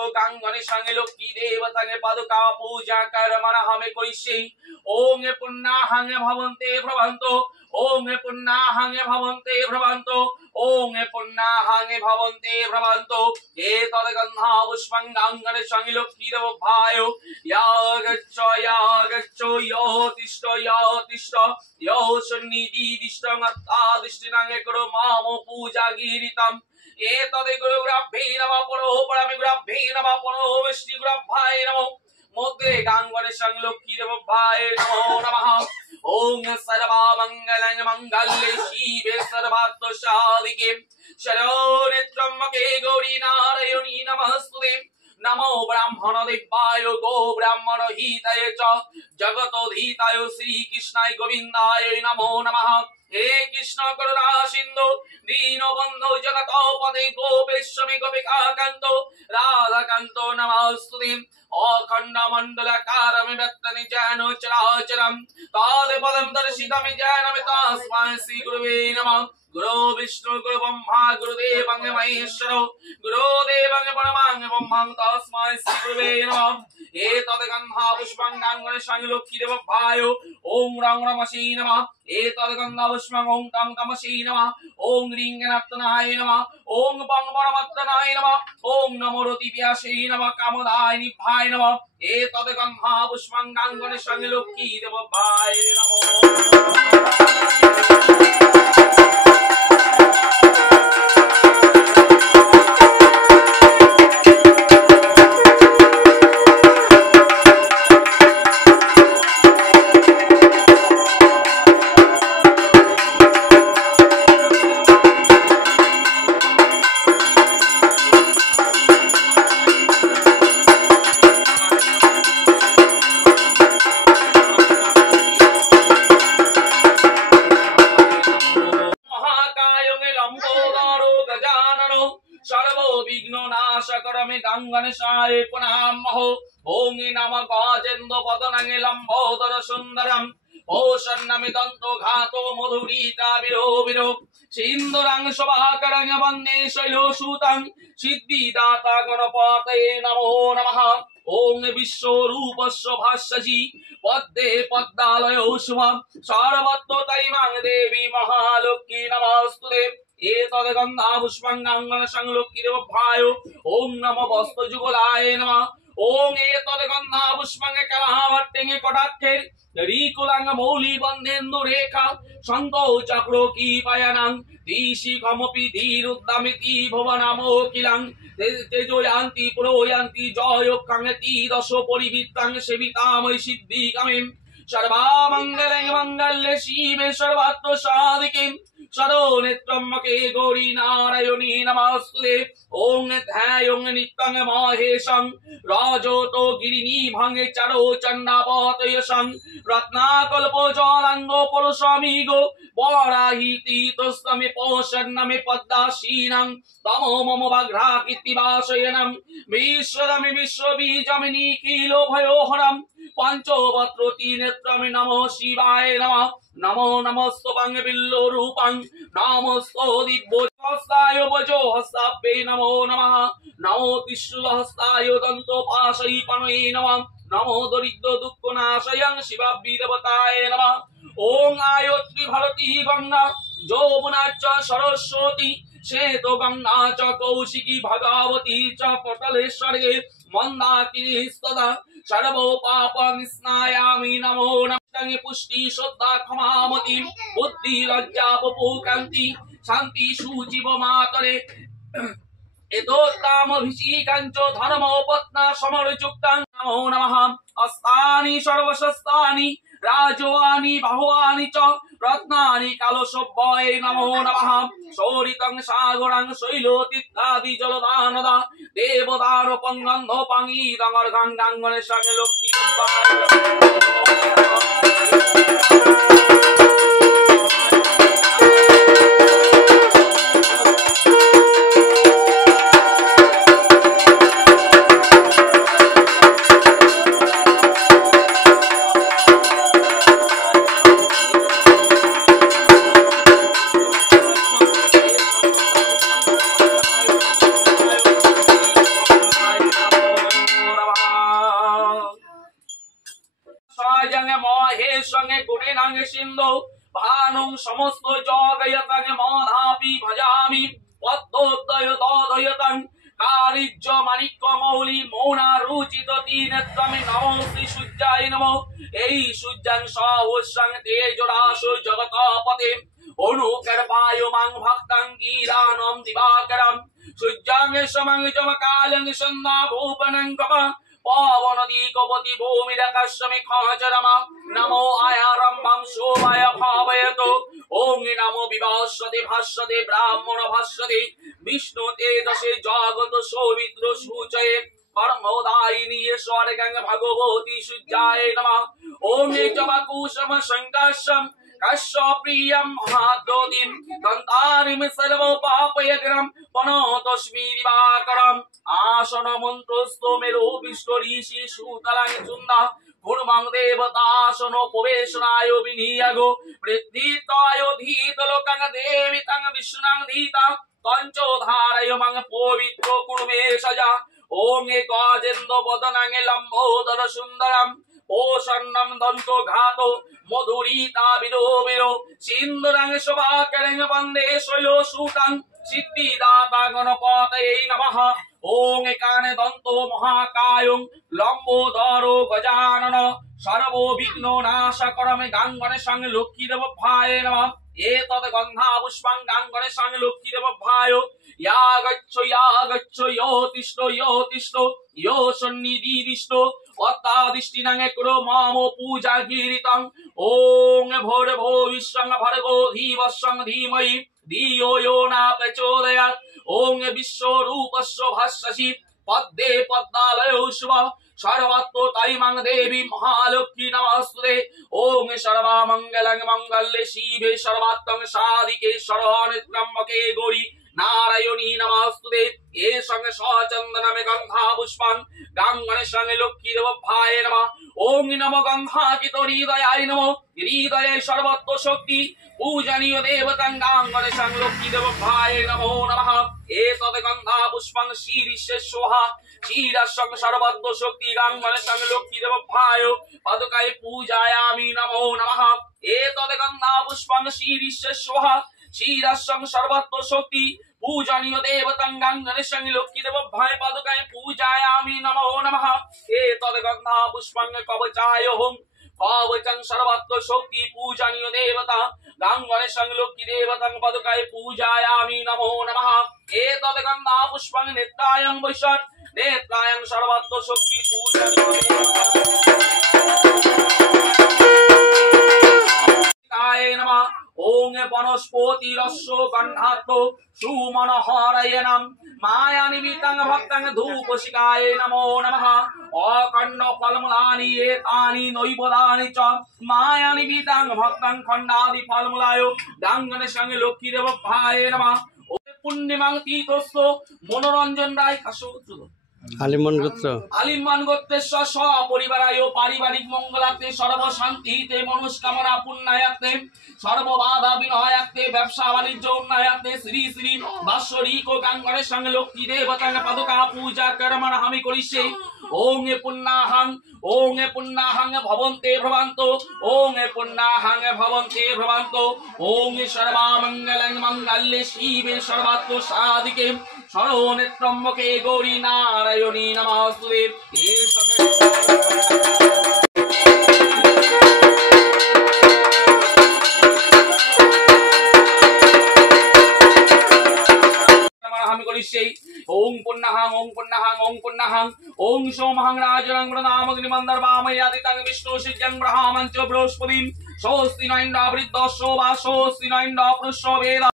पुष्प कांगने संगे लक्ष्मी देवता पादुका पूजा कर्मण हमें करिष्ये ओम पुण्णाहं भवन्ते भवन्तो ओम पुण्णाहं भवन्ते भवन्तो ओम पुण्णाहं भवन्ते भवन्तो एतद् गन्धा पुष्पं कांगने संगे लक्ष्मी देवभायो या गच्छ यो तिष्ठ यो सन्निधि दिष्टमत्ता दिष्टिनांगे करो मामो पूजा गिरितम एतदे गुरुग्राभ्ये नमः परो परमे गुरुग्राभ्ये नमः परो विष्णु गुरुग्राभ्ये नमः मोदे गांगने संलक्ष्मी देवभाय नमो नमः ओम सर्वमंगलं मंगल्ये शिवे सर्वार्थ साधिके शरण्ये त्र्यंबके गौरी नारायणी नमस्ते नमो ब्राह्मण देवाय गो ब्राह्मण हिताय च जगतोधिताय श्री कृष्णाय गोविंदाय नमो नमः हे कृष्ण करुणा सिंधु दीनबंधु जगतपते गोपेश्वरी गोपिका कांतो राधा कांतो नमस्ते अखंड मंडलाकारं व्यक्तनि ज्ञानो चराचरं तत्पदं दर्शितं ज्ञानं तस्मै श्री गुरुवे नमः गुरु विष्णु गुरु ब्रह्मा गुरुदेवं महेश्वरो गुरुदेवं परमं ब्रह्मं तस्मै श्री गुरुवे नमः एतद् गन्धा पुष्पं कांगने संगे लक्ष्मी देवभायो ओम राम रमसी नमः एतद् गन्धा पुष्पं ओम तं तमसी नमः ओम ह्रीं गणात्मनाय नमः ओम पं परमात्मनाय नमः ओम नमो रतिव्यासे नमः कामदाय निभाय नमः एतद् गन्धा पुष्पं कांगने संगे लक्ष्मी देवभाय नमः गणेशाय पुनामहो ओम नमः गजेन्द्र पदनंगे लंबोदर सुंदरम ओशन्नमि दंतो घातो मधुरीता विरो विरो सिंदुरं शोभाकरं वन्दे शैलोसुतं सिद्धिदाता गणपतये नमो नमः ओम विश्वरूपस्य भाष्यसि पद्मे पद्मालयो शुभं सर्वतो तैमां देवी महालक्ष्मी नमस्ते एतद् गन्धा पुष्पं कांगने संगे लक्ष्मी देवभायो ओम नमो वस्तुजुगलाय नमः ओम एतद् गन्धा पुष्पं कलाभट्टेंगे कटाक्षे रीकुलांग मौली बन्धेन्दु रेखा संतो चक्रो कीपयनं दिशिखमपि धीरुद्दामिति भुवनमोकिलं तेजोयान्ति पुरोयान्ति जयोक्कांगति दशो परिवृत्तां सेवितामयि सिद्धिकामिं सर्वमंगले मंगल्ये शिवे सर्वार्थ साधिके शरण्ये त्र्यंबके गौरी नारायणी नमस्ते ओम ध्यायों नित्यं महेशं राजोतो गिरिनिभं चरो चण्डापतयसं रत्नाकल्पो जलांगो पुरुषामिगो वराहिति तस्मै पोषन्नमे पद्मासीनं तमो मम वाघ्राकीर्तिवासयनं विश्वदमि विश्वबीजं निखिलो भयोहरं पंचवक्त्रति नेत्रं नमो शिवाय नमः नमो नमस्तुभं बिल्लो रूपं नमस्तो दिव्योहस्ताय वजो हस्ताभ्ये नमो नमः नमो त्रिशूलहस्ताय दन्तोपाशैपणये नमः नमो दरिद्र दुःखनाशयं शिवाभ्यदेवताय नमः ओम आयोत्री भारती गंगा यमुना च सरस्वती श्वेतो गंगा च कौशिकी भगवती च पटलेश्वरे मंदाकिनी सदा सर्वो पापनिस्नायामि नमो नमः पुष्टि श्रद्धा क्षमामति बुद्धि लज्जा वपुकान्ति शांति सुजीव मातरे एतोत्तमभिषेकाञ्च धर्मोपत्ना समरयुक्तां नमो नमः अस्तानि सर्वशस्तानि राजवानि बाहुवानि च रत्नानि कालशोभये नमो नमः शोरितं सागरं शैलोतीर्थादि जलदानदा देवदानोपं गन्धोपं ईदमर्घं गाङ्गने संगे लक्ष्मी গুণেনাং সিন্ধু ভানুং সমস্ত জগয়তাং মধাপি ভজামি পদ্মোদয় দদয়তাং কারিজ্য মাণিক্য মৌলি মৌনা রুচিত তিনেত্রমে নমো শ্রী সূর্যায় নমঃ। এই সূর্যাং সহস্রাং তেজরাশ জগতপতে অনুকর্পায় মাং ভক্তাং গীরানম দিবাকরম সূর্যাং সমং জমকালং সন্ধ্যা ভূপনং কপ পাবনদীকপতি ভূমিরাকাশমে খাচরমা নমো আয়ারম্ভং শোভায় ভাবয়তো ওং নমো বিভাস্বতে ভাস্বতে ব্রাহ্মণ ভাস্বতে বিষ্ণু তেজসে জগত সৌমিত্র সূচয়ে কর্মোদায়িনী স্বর্গং ভগবতী সূর্যায় নমঃ। ওং জবাকুশম শঙ্কাশম কশ্যপ্রিয়ম মহাদ্যোতিম দন্তারিম সর্বপাপয়গ্রম পনতস্মি দিবাকরম আসন মন্ত্রস্থ মেরো বিষ্ণু ঋষি সুতলাং চুন্দা গুণমাং দেবতাসন প্রবেশনায় বিনিয়োগো বৃদ্ধিতায় ধীতলোকং দেবিতাং বিষ্ণুং ধীতাং পঞ্চধারয় মাং পবিত্র কুর্মে সজা। ওং গজেন্দ্র বদনাং লম্বোদর সুন্দরম ওষণ্যম দন্ত ঘাত মধুরিতা বিরোবিরো সিন্দুরাং শোভাকরং বন্দে শৈলো সুতাং সিদ্ধিদাতা গণপতয়ে নমঃ। ওং একানে দন্ত মহাকায়ং লম্বোদর গজানন সর্ববিঘ্ন নাশকরমে গাঙ্গণেশং লক্ষ্মীদেবভায় নমঃ। এতদ গন্ধা পুষ্পং গাঙ্গণেশং লক্ষ্মীদেবভায় ইয়া গচ্ছ ইয়ো তিষ্ঠ ইয়ো সন্নিধিষ্ঠ অত্তাদিষ্টিনাং ক্রো মাম পূজা গিরিতং। ওং ভোর্ভো বিশ্বং ভর্গো ধীবৎসং ধীমহি ধিয়ো यो न प्रचोदयात्। ओं विश्वरूपस्य भास्यसि पद्मे पद्मालयो शुभ सर्वतो तैमां देवी महालक्ष्मी नमस्ते। ओं सर्वमंगलं मंगल्ये शिवे सर्वात्मं साधिके शरण्ये गौरी नारायणी नमस्ते। ये संग सचंदनमे गंधा पुष्पं गांगणेशं लक्ष्मीदेवभाय नमः। ओं नमो गंधाकित हृदयाय नमः। हृदये सर्वतो शक्ति पूजनीय देवतां गांगणेशं लक्ष्मीदेवभाय नमो नमः। एतद् गंधा पुष्पं शीर्षे सोहा शीरसं सर्वतो शक्ति गांगणेशं लक्ष्मीदेवभाय पादुकाय पूजयामि नमो नमः। एतद् गंधा पुष्पं शीर्षे सोहा शीरसं सर्वतो शक्ति पूजनीय देवतां गांगणेशं लक्ष्मीदेवभाय पादुकाय पूजयामि नमो नमः। एतद् गंधा पुष्पं कवचायहं कवचं सर्वतो शक्ति पूजनीय देवता गांगणेशं लक्ष्मीदेवतां पादुकाय पूजयामि नमो नमः। एतद् गंधा पुष्पं नेत्रायं वैशत् नेत्रायं सर्वतो शक्ति पूजनीय देवताय नमः। ओं वनस्पति रस्यो गन्धात्तो सुमनोहरयनं मायानिमितं भक्तं धूपशिखाय नमो नमः। अखण्ड फलमूलानि एतानि नैवेद्यानि च मायानिमितं भक्तं खण्डादि फलमूलाय गांगणेशं लक्ष्मीदेवभाय नमः। पूर्णिमां तीर्थस्थ मनोरंजन राय काशोत्तु আলিমান গোত্র আলিমান গোত্রেশ্বর সপরিবারায় পারিবারিক মঙ্গলার্থে সর্বশান্তিতে মনস্কামনা পূর্ণায়ার্থে সর্ববাধা বিনয়ার্থে ব্যবসা বাণিজ্য উন্নয়ার্থে শ্রী শ্রী বাৎসরিক ও গাঙ্গণেশং লক্ষ্মী দেবতাং পাদুকা পূজা কর্মণামি করিষ্যে। ওং পুণ্যাহং ভবন্তে ভ্রবান্তো ওং পুণ্যাহং ভবন্তে ভ্রবান্তো। ওং সর্বমঙ্গলং মঙ্গল্যে শিবে সর্বাত্ম সাধিকে শরণ্যত্রম্বকে গৌরী নারায়ণী নমস্তুতে। ओं पुण्यहं ओं सोमहं राजनं नामग्निमन्दर वामयादितं विष्णु शिज्यं ब्रह्मं च बृहस्पतिं स्वस्ति न इन्द्रो वृद्धस्यो वा स्वस्ति न इन्द्रो पुरुषो वेद।